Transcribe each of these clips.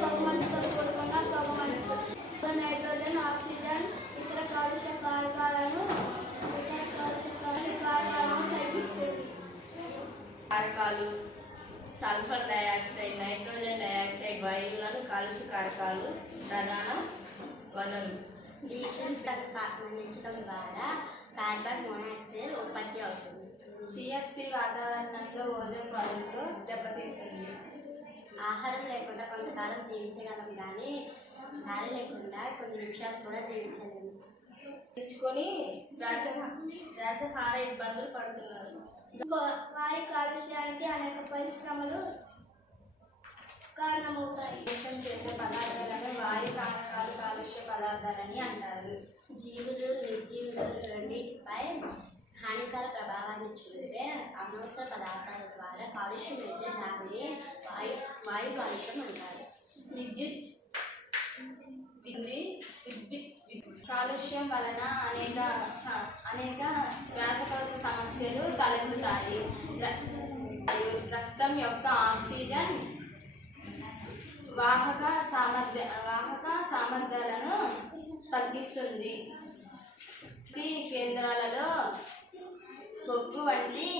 పొగమంచుతో కూడుకున్న పొగమంచు. Nitrogen, oxygen ఇతర కాలుష్య కారకాలను తగ్గిస్తుంది. కారకాలు సల్ఫర్ డయాక్సైడ్, నైట్రోజన్ డయాక్సైడ్ వాయువులను కాలుష్య కారకాలు ప్రధాన వనరులు. డీజిల్ మండించడం ద్వారా కార్బన్ మోనాక్సైడ్ ఉత్పత్తి అవుతుంది. సిఎఫ్సి వాతావరణంలో ఓజోన్ పొరను దెబ్బతీస్తుంది. ఆహారం లేకుండా కొంతకాలం జీవించగలం, కానీ గాలి లేకుండా కొన్ని నిమిషాలు కూడా జీవించలేము. తెచ్చుకొని శ్వాసహార ఇబ్బందులు పడుతున్నారు. వాయు కాలుష్యానికి అనేక పరిశ్రమలు కారణమవుతాయి. కాలుష్యం చేసే పదార్థాలను వాయు కారకాలు కాలుష్య పదార్థాలని అంటారు. జీవులు, నిర్జీవులు రెండింటిపై హానికర ప్రభావాన్ని చూపే అనవసర పదార్థాల ద్వారా కాలుష్యం అయితే దానిని వాయు కాలుష్యం అంటారు. విద్యుత్ కాలుష్యం వలన అనేక శ్వాసకోశ సమస్యలు తలెత్తుతాయి. రక్తం యొక్క ఆక్సిజన్ వాహక సామర్థ్యాలను తగ్గిస్తుంది. కేంద్రాలలో బొగ్గు వంటి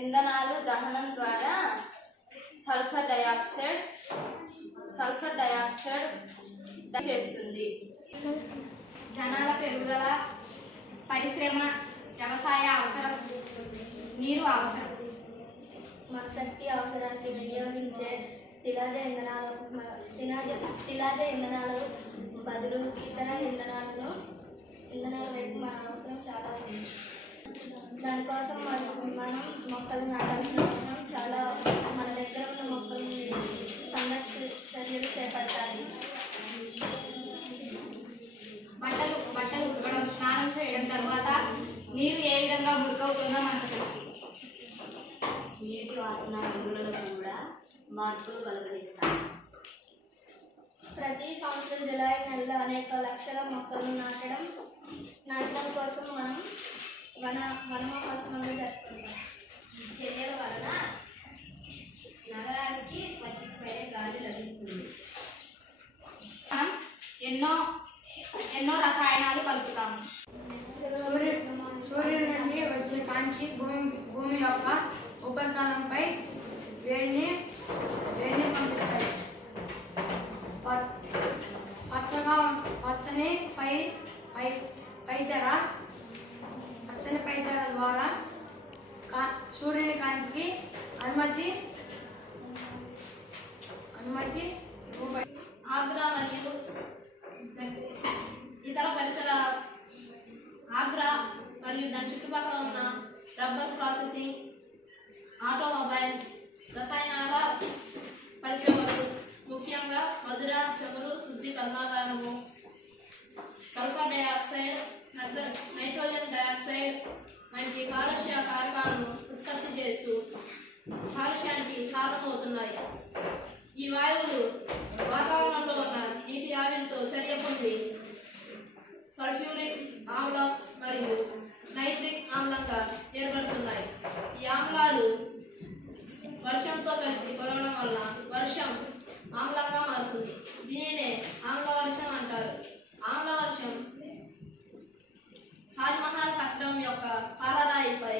ఇంధనాలు దహనం ద్వారా సల్ఫర్ డయాక్సైడ్ చేస్తుంది. జనాల పెరుగుదల, పరిశ్రమ, వ్యవసాయ అవసరం, నీరు అవసరం. మన శక్తి అవసరానికి వినియోగించే శిలాజ ఇంధనాలు బదులు ఇతర ఇంధనాల వైపు మన అవసరం చాలా ఉంది. దానికోసం మనం మొక్కలు నాటాల్సిన అవసరం చాలా. మన దగ్గర ఉన్న మొక్కల్ని చర్యలు చేపట్టాలి. బట్టలు ఉతకడం, స్నానం చేయడం తర్వాత నీరు ఏ విధంగా మురికవుతుందో మనకు తెలుసు. నీటి వాసన రంగులలో కూడా మార్పులు కలుగజేస్తాయి. ప్రతి సంవత్సరం జూలై నెలలో అనేక లక్షల మొక్కలను నాటడం కోసం మనం వనమహోత్సవంగా జరుపుకుంటాం. ఈ చర్యల వలన నగరానికి స్వచ్ఛమైన గాలి లభిస్తుంది. మనం ఎన్నో రసాయనాలు కలుపుతాము. సూర్యుడి నుండి వచ్చే కాంతి భూమి యొక్క ఉపరితలంపై వేడిని పంపిస్తాయి. పచ్చని పైతెర ద్వారా సూర్యుని కాంతికి అనుమతి ఆగ్రా మరియు ఇతర పరిసర ఆగ్రా మరియు దాని చుట్టుపక్కల ఉన్న రబ్బర్ ప్రాసెసింగ్, ఆటోమొబైల్, రసాయనాల పరిశ్రమలు, ముఖ్యంగా మధుర చమురు శుద్ధి కర్మాగారము, సల్ఫర్ డయాక్సైడ్, నైట్రోజన్ డయాక్సైడ్ వంటి కాలుష్య కారకాలను ఉత్పత్తి చేస్తూ కాలుష్యానికి కారణమవుతున్నాయి. ఈ వాయువులు వాతావరణంలో ఉన్న నీటి ఆవిరితో చర్య పొంది సల్ఫ్యూరిక్ ఆమ్లం మరియు నైట్రిక్ ఆమ్లంగా ఏర్పడుతున్నాయి. ఈ ఆమ్లాలు వర్షంతో కలిసి కొలవడం వల్ల వర్షం ఆమ్లంగా మారుతుంది. దీనినే ఆమ్ల వర్షం అంటారు. ఆమ్ల వర్షం తాజ్మహల్ కట్టడం యొక్క పాలరాయిపై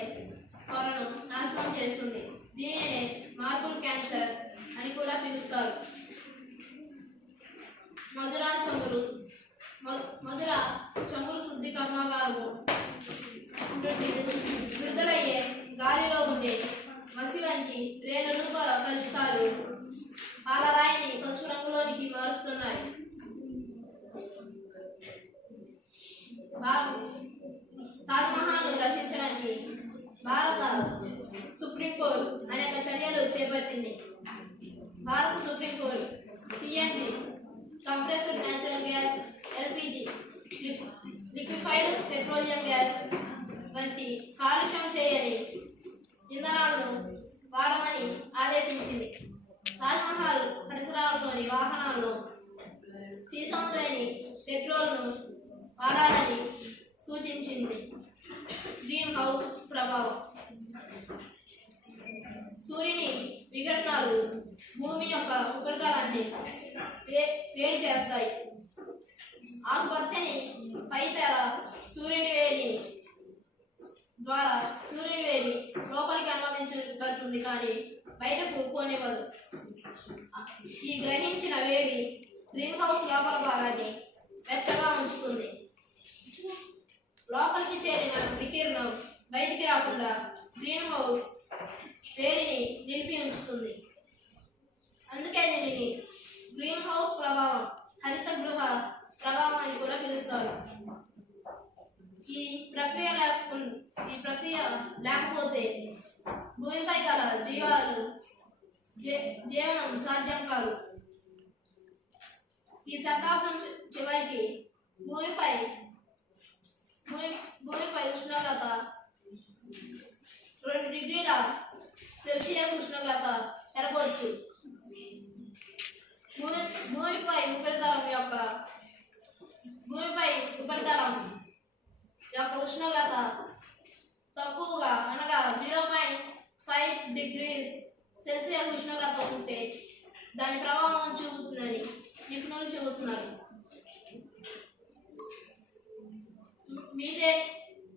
పొరను నాశనం చేస్తుంది. దీనినే మార్బుల్ క్యాన్సర్ అని కూడా పిలుస్తారు. మధుర చమురు శుద్ధి కర్మాగారము విడుదలయ్యే గాలిలో ఉండే మసి వంటి రేణురూప కలుషితాలు పాలరాయిని పసుపు రంగులోనికి మారుస్తున్నాయి. తాజ్మహల్ను రక్షించడానికి భారత సుప్రీంకోర్టు అనేక చర్యలు చేపట్టింది. భారత supreme court CNG, compressed natural gas, LPG, liquefied petroleum gas వంటి కాలుష్యం చేయని ఇంధనాలను వాడమని ఆదేశించింది. తాజ్మహల్ పరిసరాల్లోని వాహనాల్లో సీసంలోని పెట్రోల్ను వాడాలని సూచించింది. గ్రీన్ హౌస్ ప్రభావం. సూర్యుని వికిరణాలు భూమి యొక్క ఉపరితల వాతావరణాన్ని వేడి చేస్తాయి. ఆకుపచ్చని పైతెర సూర్యుని వేడి ద్వారా సూర్యుని వేడి లోపలికి అనుమతించబడుతుంది కానీ బయటకు పోనివ్వదు. ఈ గ్రహించిన వేడి గ్రీన్ హౌస్ లోపల భాగాన్ని వెచ్చగా ఉంచుతుంది. లోపలికి చేరిన వికిరణం బయటికి రాకుండా గ్రీన్ హౌస్ వేడిని నిలిపి ఉంచుతుంది. అందుకే దీనిని గ్రీన్ హౌస్ ప్రభావం, హరిత గృహ ప్రభావం అని కూడా పిలుస్తారు. ఈ ప్రక్రియ లేకపోతే భూమిపై గల జీవనం సాధ్యం కాదు. ఈ శతాబ్దం చివరికి భూమిపై ఉష్ణోగ్రత 2 డిగ్రీల సెల్సియస్ ఉష్ణోగ్రత పెరగవచ్చు. భూమిపై ఉపరితలం యొక్క ఉష్ణోగ్రత తక్కువగా అనగా 0.5 డిగ్రీస్ సెల్సియస్ ఉష్ణోగ్రత ఉంటే దాని ప్రభావం చూపుతుందని నిపుణులు చెబుతున్నారు. మీథేన్,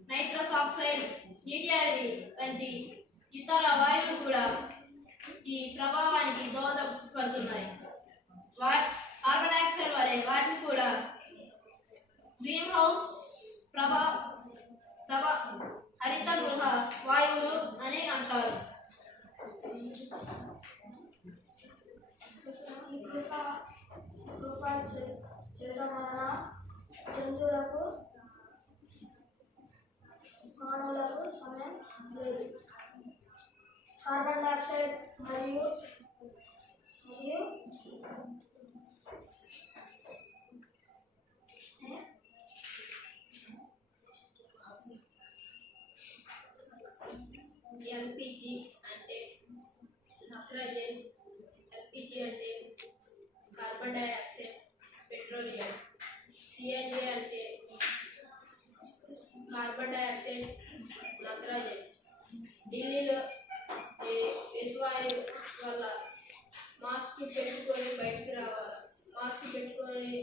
నైట్రస్ ఆక్సైడ్, నీటి ఆవిరి వంటి ఇతర వాయువులు కూడా ఈ ప్రభావానికి దోహదపడుతున్నాయి. కార్బన్ డైఆక్సైడ్ వలె వాటిని కూడా గ్రీన్ హౌస్ హరిత గృహ వాయువులు అని అంటారు. చేయడం వలన జంతువులకు మానవులకు సమయం లేదు. కార్బన్ డైఆక్సైడ్ మరియు ఎల్పిజి అంటే నైట్రోజన్, ఎల్పిజి అంటే కార్బన్ డైఆక్సైడ్, పెట్రోలియం, సిఎన్జి అంటే కార్బన్ డైఆక్సైడ్, నైట్రోజన్. ఢిల్లీలో విషవాయు వల్ల మాస్క్ పెట్టుకొని బయటికి రావాలి. మాస్క్ పెట్టుకొని